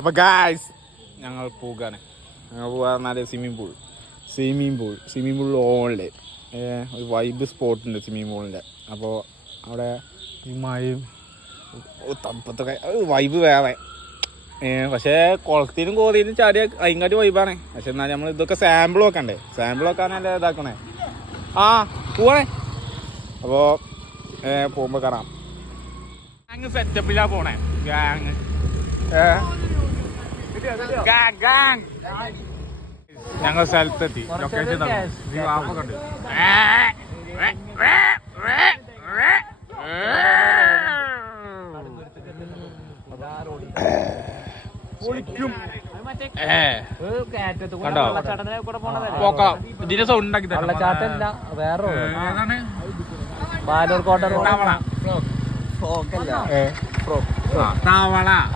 അപ്പോൾ ഗായ്സ് ഞങ്ങൾ പോകാൻ പറഞ്ഞാൽ സ്വിമ്മിംഗ് പൂൾ ഓൺലി ഒരു വൈബ് സ്പോട്ടുണ്ട് സ്വിമ്മിംഗ് പൂളിൻ്റെ. അപ്പോൾ അവിടെ ഈ മഴയും തണുപ്പത്തൊക്കെ വൈബ് വേറെ. പക്ഷേ കുളത്തിനും കോറിയിലും ചാടിയ അതിങ്ങാട്ടി വൈബാണ്. പക്ഷെ എന്നാലും നമ്മൾ ഇതൊക്കെ സാമ്പിൾ വെക്കണ്ടേ, സാമ്പിൾ വെക്കാനല്ലേ ഇതാക്കണേ. പോവാണേ. അപ്പോൾ പോകുമ്പോൾ കാണാം. ഗാങ് സെറ്റപ്പിലാ പോണേ. ഗാങ് ഞങ്ങൾ സ്ഥലത്തെത്തി. ലൊക്കേഷൻ കണ്ട് കണ്ടോ ഇതിന്റെ സൗണ്ട് ഉണ്ടാക്കി വെള്ളച്ചാട്ടല്ല വേറെ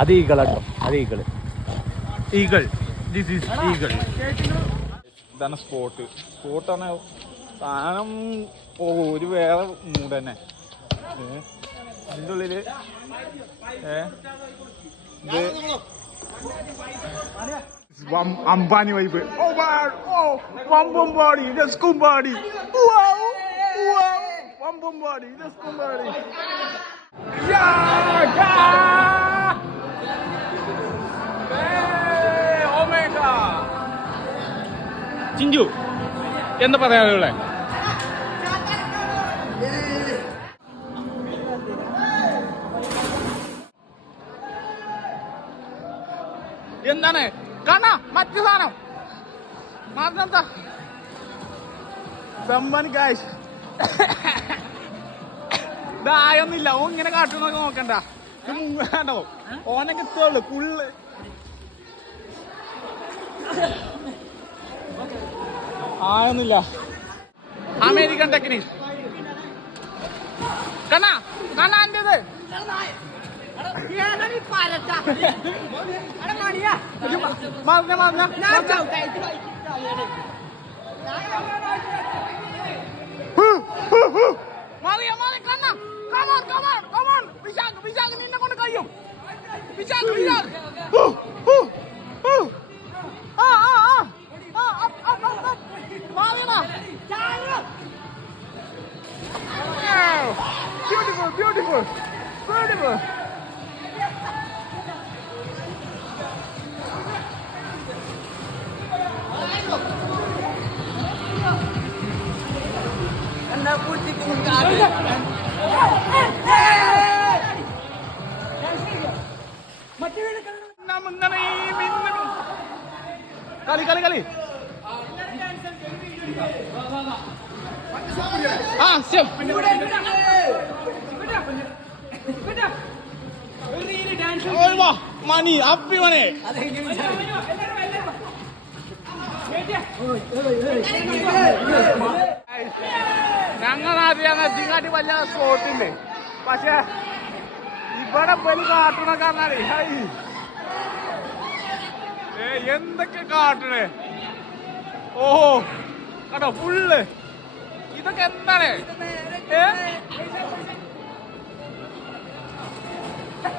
അത് ഈകളോ അത് ഈകള് ഈഗിൾ. This is eagle. ഇതാണ് സ്പോട്ടാണ്. സാധനം ഒരു വേറെ മൂഡ് തന്നെ. അതിൻ്റെ ഉള്ളില് അംബാനി വൈബ്. വമ്പമ്പാടി രസ്കുമ്പാടി വമ്പമ്പാടി രസ്കുമ്പാടി. ചിഞ്ചു എന്താ പറയാനുള്ള? എന്താണ് കാണാ മറ്റു സാധനം മാറെന്താ സമ്മൻ കാശ് ഇതായൊന്നുമില്ല. ഓൻ ഇങ്ങനെ കാട്ടുന്നൊക്കെ നോക്കണ്ട. ഇത് മുങ്ങാണ്ടോ ഓനൊക്കെ എത്തുള്ളു ഫുള്ള്. ആയൊന്നുമില്ല. അമേരിക്കൻ ടെക്നിക് കണ്ണാ എന്റേത് നിന്നെ കൊണ്ട് കഴിയും. Beautiful. കളി മണി അപ്പി മണി. ഞങ്ങളാദ്യം ഇതിങ്ങാട്ടി വലിയ സ്പോട്ടുണ്ട്. പക്ഷെ ഇവിടെ പോയി കാട്ടണ കാരണാണ് എന്തൊക്കെ കാട്ടണേ. ഓഹോ കേട്ടോ ഫുള്ള് ഇതൊക്കെ എന്താണ്?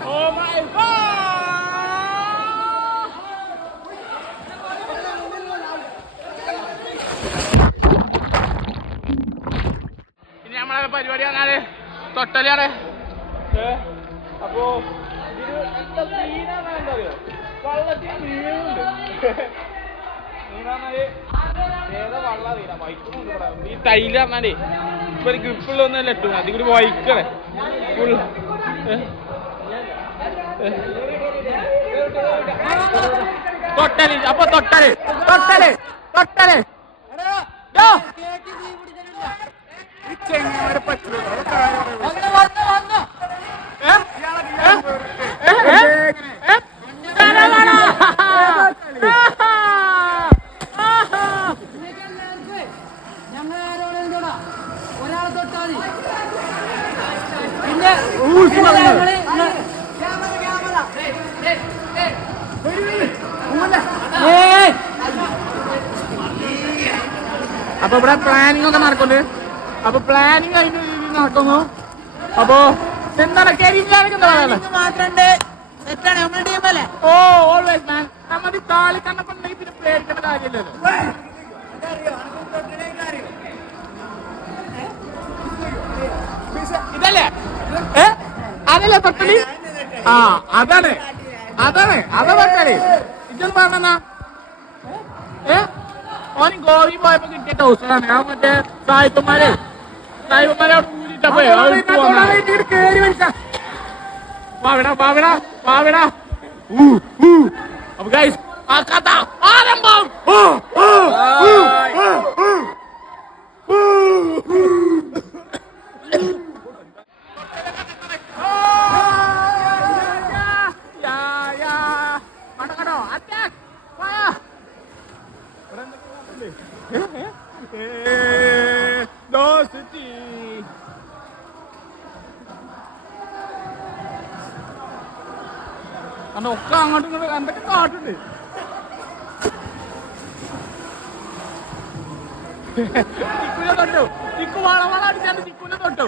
Oh my God! ഇനി നമ്മളെ പരിപാടി പറഞ്ഞാല് തൊട്ടലാണ്. അപ്പോ ഇതിന് എന്താ മീനാണ് എന്താ അറിയോ? വള്ളത്തിന് മീനുണ്ട്. മീനാണത് ഏതാ വള്ള അറിയില്ല. വൈക്കുന്നുണ്ട് ഇവിടെ. ഈ ടൈല് പറഞ്ഞാലേ ഇപ്പൊ ഒരു ഗ്രിപ്പുള്ളൊന്നല്ല ഇട്ടു. അതിൽ കൂടി വൈക്കണേ ഫുൾ. തൊട്ടല് അപ്പൊ തൊട്ടല് ചെങ്ങാരെ പറ്റുള്ളൂ. ഒരാളെ തൊട്ടാൽ അപ്പൊ ഇവിടെ പ്ലാനിങ് ഒക്കെ നടക്കുന്നുണ്ട്. അപ്പൊ പ്ലാനിങ് അതിന്റെ രീതിയിൽ നടക്കുന്നു. അപ്പൊ എന്താണ് കരിഞ്ചാനൊക്കെ എന്താ പറയാ? ഓ ഓൾവേസ് താളി കണ്ണപ്പുണ്ടെങ്കിൽ പിന്നെ പേടിക്കേണ്ട കാര്യമില്ലല്ലോ. ഇതല്ലേ അതല്ലേ തൊട്ടലി? ആ അതാണ് തൊട്ടലി. ഇതൊന്നും പറഞ്ഞ ഓന് ഗോവി പോയപ്പോ കിട്ടിയ ടൗസറാണ്. ആ മറ്റേ സായിപ്പന്മാരെ അവിടെ കൂടിട്ടപ്പോ കേറി വലിച്ച വാവിട. അപ്പൊ ഗൈസ് ആ കഥ ആരംഭം. ഒക്കെ അങ്ങോട്ടും ഇങ്ങോട്ടും എന്തൊക്കെ കാട്ടുണ്ട്. ചിക്കുനെ തൊട്ടു. ചിക്കു വളവള അടിച്ചാണ്ട് ചിക്കുനെ തൊട്ടു.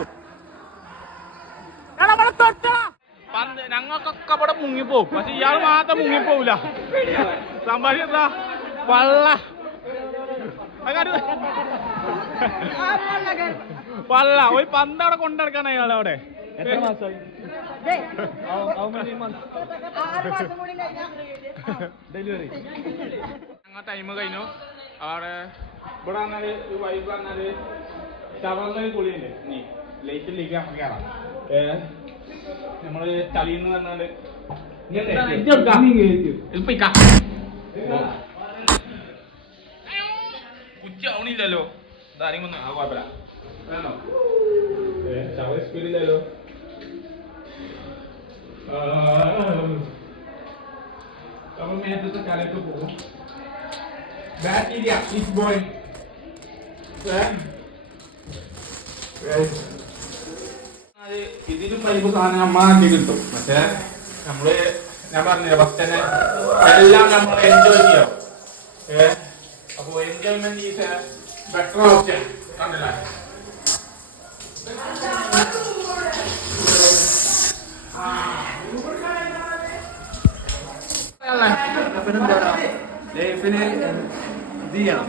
ഞങ്ങൾക്കൊക്കെ അവിടെ മുങ്ങിപ്പോവും. പക്ഷെ ഇയാൾ മാത്രം മുങ്ങിപ്പോവില്ല. സംഭവം എന്താ വള്ള ഒരു പന്ത് അവിടെ കൊണ്ടെടുക്കാണ് അയാൾ അവിടെ. ഞങ്ങൾ ടൈം കഴിഞ്ഞു. അവിടെ ഇവിടെ വന്നാല് വൈബ് വന്നാല് ചവർന്നൊരു കുളിയുണ്ട്. നീ ലൈറ്റിലേക്ക് നമുക്ക് കയറാം. നമ്മള് ചളിന്ന് പറഞ്ഞാല് ഉച്ചയാവണില്ലല്ലോ. ധാര്യങ്ങൊന്നും ആ കുഴപ്പമില്ല. വേണോ ചവർ സ്പീഡില്ലല്ലോ. അപ്പൊ മേത്തത്തെ കലക്ക് പോകും. Bacteria is boy. ഇതിലും പൈപ്പ് സാധനം നമ്മളാക്കി കിട്ടും. പക്ഷെ നമ്മള് ഞാൻ പറഞ്ഞില്ല ഫസ്റ്റ് തന്നെ എല്ലാം നമ്മൾ എൻജോയ് ചെയ്യാം. അപ്പൊ enjoyment is A better option. കണ്ടില്ല ലൈഫിന് ഇത് ചെയ്യണം.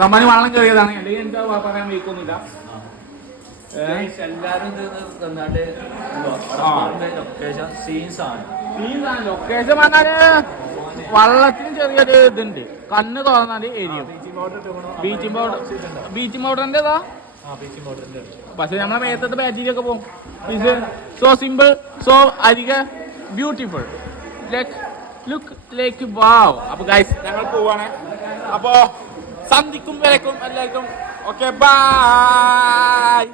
റമ്മാന് വള്ളം കയറിയതാണ്. അല്ലെങ്കിൽ എന്താ പറയാൻ വയ്ക്കൊന്നുമില്ല. എല്ലാരും ലൊക്കേഷൻ പറഞ്ഞാല് വള്ളത്തിന് ചെറിയൊരു ഇതുണ്ട്. കണ്ണ് തുറന്നാല് എരിയും. ബീച്ചിങ് പൗഡറിന്റെതാ. പക്ഷെ നമ്മളെ മേത്തത്തെ ബാറ്റീരിയൊക്കെ പോകും. സോ സിമ്പിൾ, സോ അധിക ബ്യൂട്ടിഫുൾ, ലുക്ക് ലൈക്ക് വാവ്. അപ്പൊ ഗൈസ് ഞങ്ങൾ പോവാണ്. അപ്പോ സന്ധിക്കും വരക്കും എല്ലാവർക്കും ഓക്കെ ബൈ.